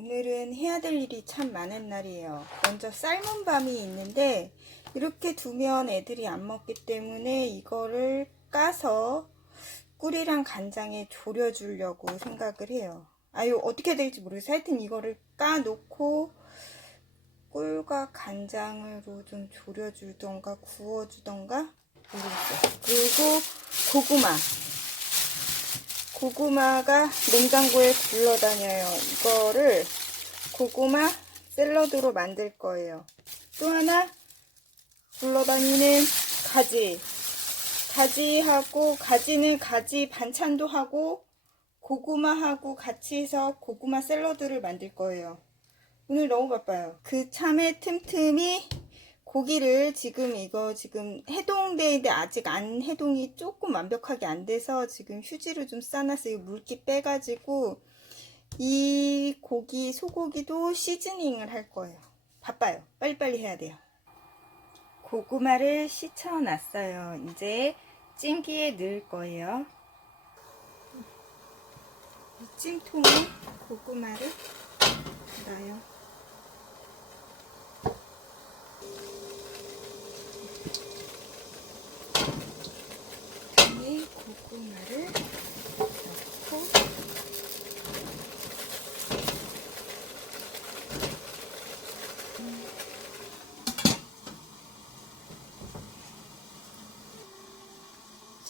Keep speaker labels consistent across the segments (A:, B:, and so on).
A: 오늘은 해야 될 일이 참 많은 날이에요. 먼저 삶은 밤이 있는데 이렇게 두면 애들이 안 먹기 때문에 이거를 까서 꿀이랑 간장에 졸여 주려고 생각을 해요. 아유 어떻게 될지 모르겠어요. 하여튼 이거를 까 놓고 꿀과 간장으로 좀 졸여 주던가 구워 주던가 모르겠어요. 그리고 고구마. 고구마가 냉장고에 굴러다녀요. 이거를 고구마 샐러드로 만들 거예요. 또 하나 굴러다니는 가지. 가지하고 가지는 가지 반찬도 하고 고구마하고 같이 해서 고구마 샐러드를 만들 거예요. 오늘 너무 바빠요. 그 참에 틈틈이 고기를 지금 이거 지금 해동되는데 아직 안 해동이 조금 완벽하게 안 돼서 지금 휴지로 좀 싸놨어요. 물기 빼가지고 이 고기 소고기도 시즈닝을 할 거예요. 바빠요. 빨리빨리 해야 돼요. 고구마를 씻어 놨어요. 이제 찜기에 넣을 거예요. 이 찜통에 고구마를 넣어요. 이 고구마를 넣고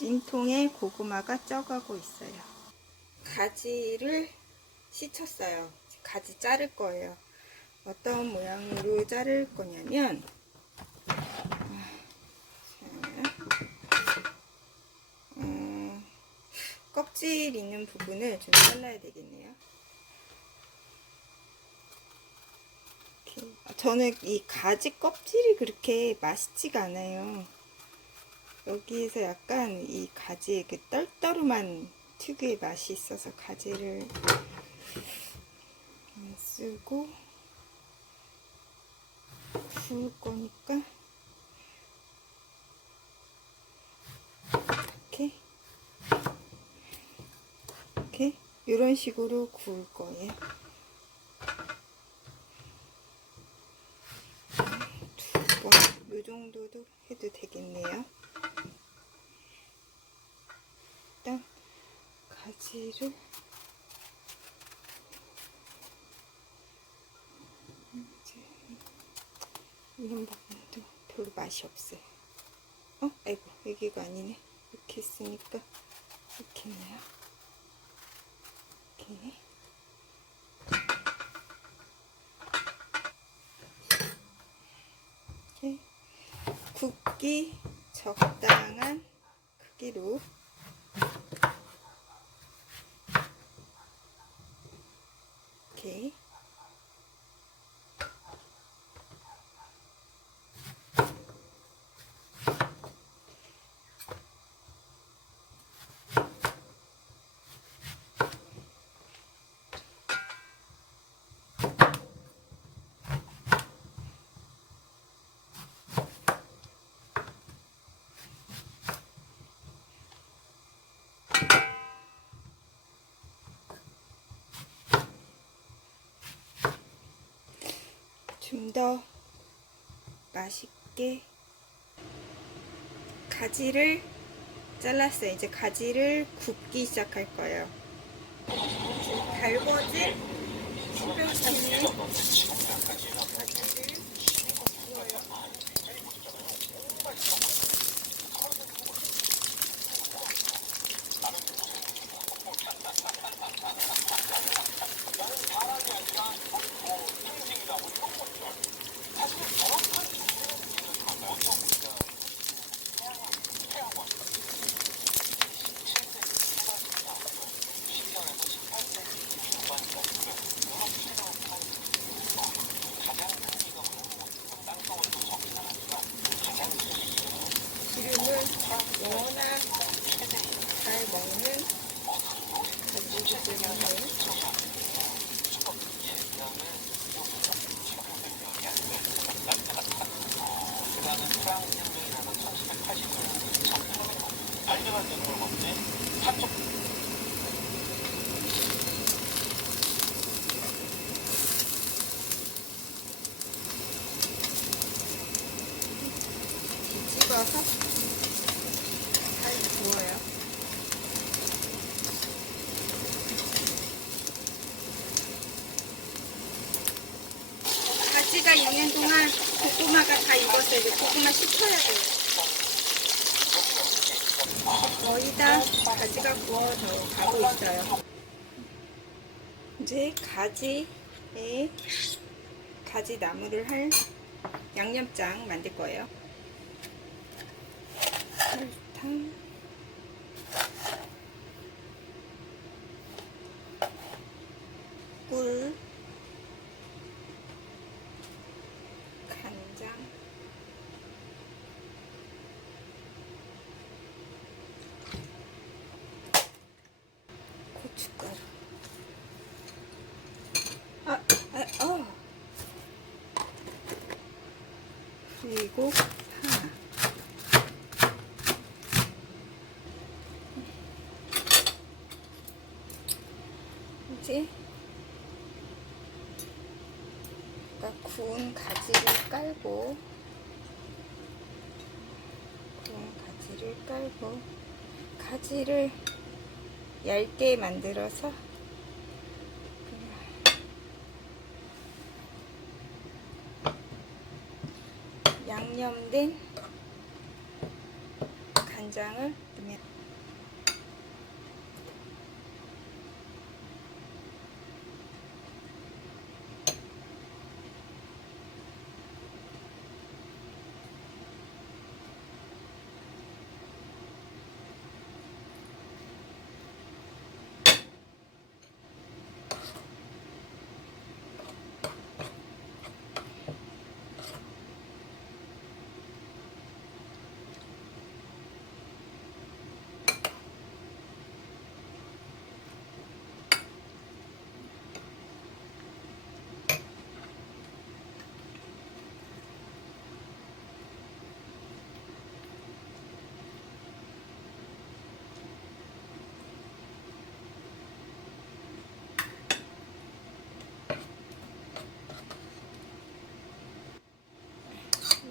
A: 찜통에 고구마가 쪄가고 있어요. 가지를 씻었어요. 가지 자를 거예요. 어떤 모양으로 자를 거냐면 음, 껍질 있는 부분을 좀 잘라야 되겠네요. 저는 이 가지 껍질이 그렇게 맛있지가 않아요. 여기에서 약간 이 가지의 그 떨떠름한 특유의 맛이 있어서 가지를 안 쓰고 구울 거니까 이렇게 이렇게 이런 식으로 구울 거예요. 두 번, 이 정도도 해도 되겠네요. 일단 가지를 이제 이런 부분도 별로 맛이 없어요. 어? 아이고 여기가 아니네. 이렇게 했으니까 이렇게 했나요? 이렇게 이렇게 굵기 적당한 크기로 이렇게 좀 더 맛있게 가지를 잘랐어요. 이제 가지를 굽기 시작할 거예요. 달궈진 시금치를 넣어서 빨리 구워요. 가지가 있는 동안 고구마가 다 익었어요. 고구마 식혀야 돼요. 거의 다 가지가 구워져 가고 있어요. 이제 가지에 가지 나무를 할 양념장 만들 거예요. 설탕, 꿀, 간장, 고춧가루. 아, 아, 어. 그리고 파. 이제 아까 구운 가지를 깔고 구운 가지를 깔고 가지를 얇게 만들어서 양념된 간장을 넣으면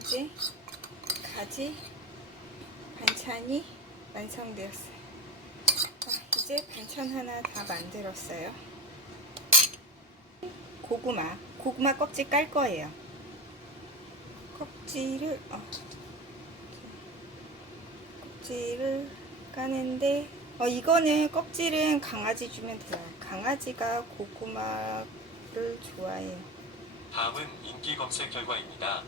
A: 이제 가지 반찬이 완성되었어요. 아, 이제 반찬 하나 다 만들었어요. 고구마, 고구마 껍질 깔 거예요. 껍질을 어, 껍질을 까는데 어, 이거는 껍질은 강아지 주면 돼요. 강아지가 고구마를 좋아해요.
B: 다음은 인기 검색 결과입니다.